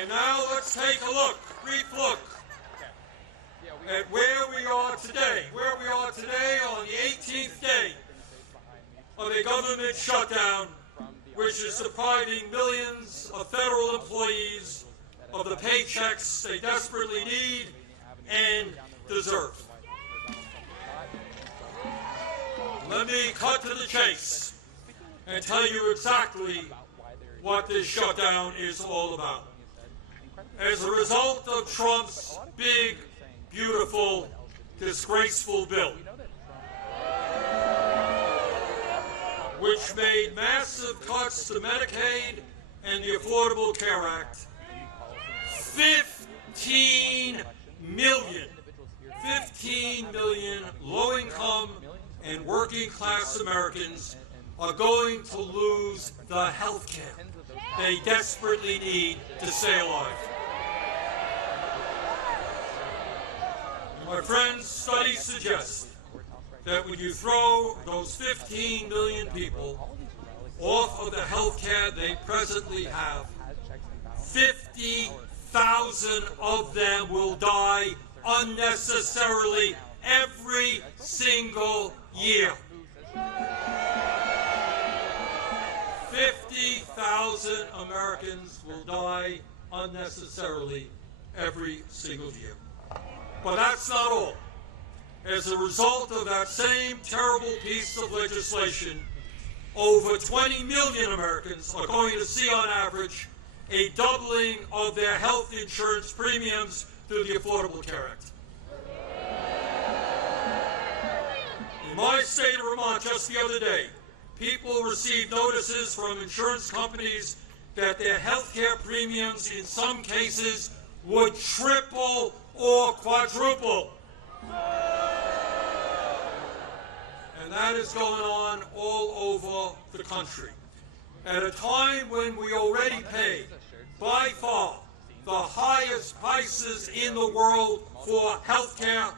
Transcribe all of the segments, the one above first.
And now let's take a look, brief look, at where we are today. Where we are today on the 18th day of a government shutdown, which is depriving millions of federal employees of the paychecks they desperately need and deserve. Let me cut to the chase and tell you exactly what this shutdown is all about. As a result of Trump's big, beautiful, disgraceful bill, which made massive cuts to Medicaid and the Affordable Care Act, 15 million low-income and working-class Americans are going to lose the health care they desperately need to stay alive. My friends, studies suggest that when you throw those 15 million people off of the health care they presently have, 50,000 of them will die unnecessarily every single year. 50,000 Americans will die unnecessarily every single year. But that's not all. As a result of that same terrible piece of legislation, over 20 million Americans are going to see on average a doubling of their health insurance premiums through the Affordable Care Act. In my state of Vermont just the other day, people received notices from insurance companies that their health care premiums in some cases would triple or quadruple. And that is going on all over the country. At a time when we already pay, by far, the highest prices in the world for health care,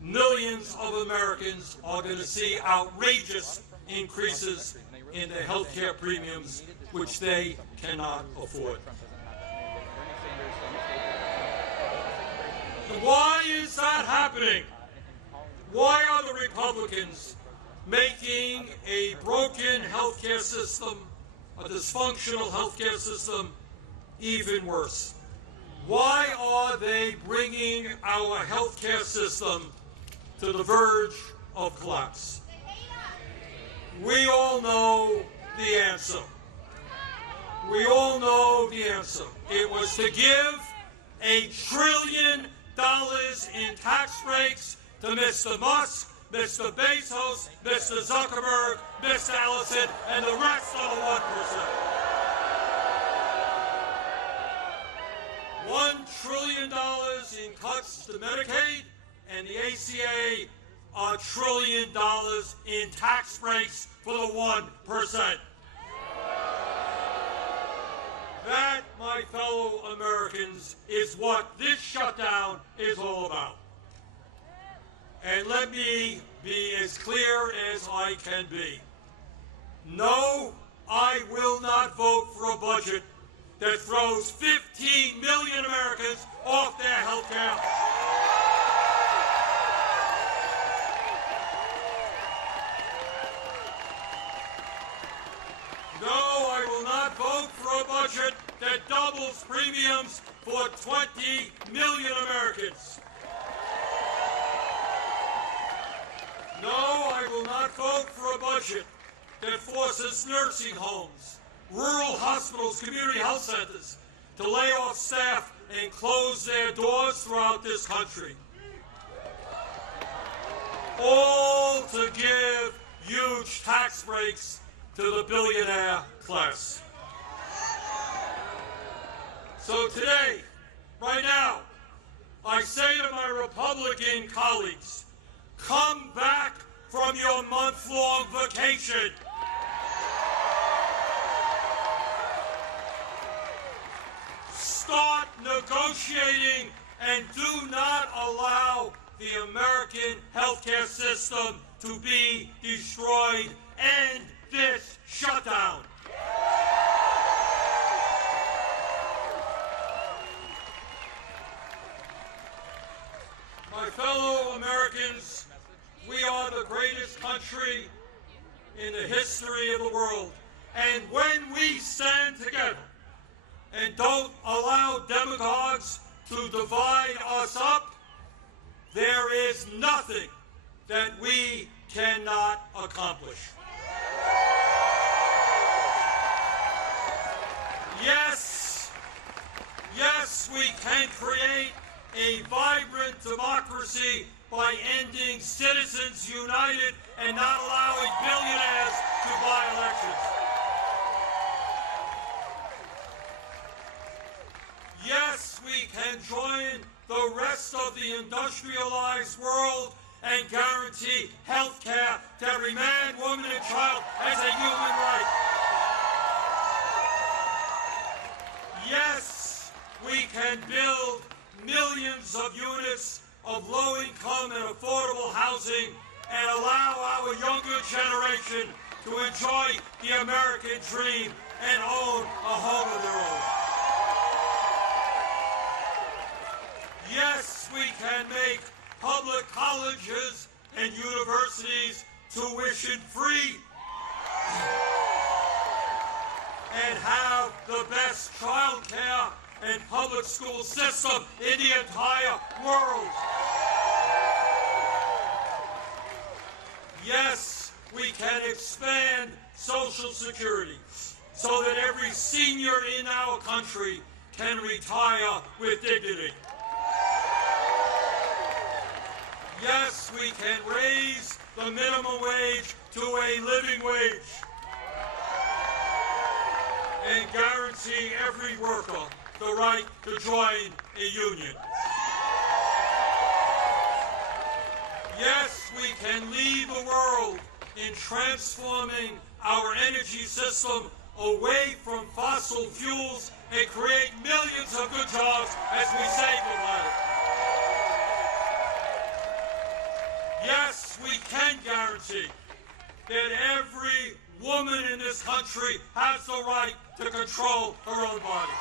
millions of Americans are going to see outrageous increases in their health care premiums, which they cannot afford. Why is that happening? Why are the Republicans making a broken healthcare system, a dysfunctional healthcare system, even worse? Why are they bringing our healthcare system to the verge of collapse? We all know the answer. We all know the answer. It was to give $1 trillion in tax breaks to Mr. Musk, Mr. Bezos, Mr. Zuckerberg, Mr. Ellison, and the rest of the 1%. $1 trillion in cuts to Medicaid and the ACA, $1 trillion in tax breaks for the 1%. That, my fellow Americans, is what this shutdown is all about. And let me be as clear as I can be. No, I will not vote for a budget that throws 15 million Americans off their health care. No, I will not vote for a budget that doubles premiums for 20 million Americans. No, I will not vote for a budget that forces nursing homes, rural hospitals, community health centers to lay off staff and close their doors throughout this country. All to give huge tax breaks to the billionaire class. So today, right now, I say to my Republican colleagues, come back from your month-long vacation. Start negotiating and do not allow the American healthcare system to be destroyed. End this shutdown. Americans, we are the greatest country in the history of the world. And when we stand together and don't allow demagogues to divide us up, there is nothing that we cannot accomplish. Yes, we can create a vibrant democracy by ending Citizens United and not allowing billionaires to buy elections. Yes, we can join the rest of the industrialized world and guarantee health care to every man, woman, and child as a human right. Yes, we can build millions of units of low-income and affordable housing and allow our younger generation to enjoy the American dream and own a home of their own. Yes, we can make public colleges and universities tuition-free and have the best child care and public school system in the entire world. Yes, we can expand Social Security so that every senior in our country can retire with dignity. Yes, we can raise the minimum wage to a living wage and guarantee every worker the right to join a union. Yes, we can lead the world in transforming our energy system away from fossil fuels and create millions of good jobs as we save the planet. Yes, we can guarantee that every woman in this country has the right to control her own body.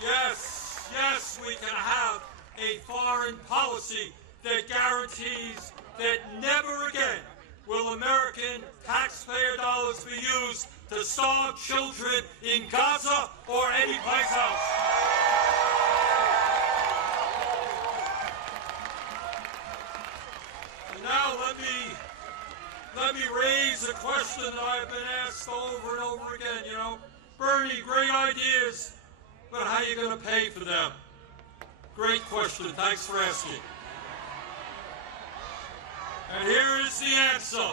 Yes, we can have a foreign policy that guarantees that never again will American taxpayer dollars be used to starve children in Gaza or anyplace else. And now let me raise a question that I've been asked over and over again. You know, Bernie, great ideas, but how are you going to pay for them? Great question. Thanks for asking. And here is the answer.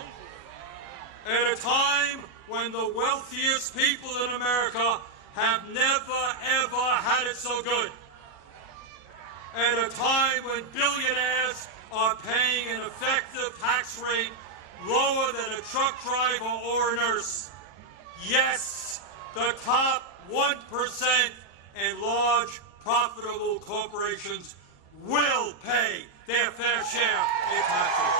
At a time when the wealthiest people in America have never, ever had it so good, at a time when billionaires are paying an effective tax rate lower than a truck driver or a nurse, yes, the top 1% and large profitable corporations will pay their fair share in taxes.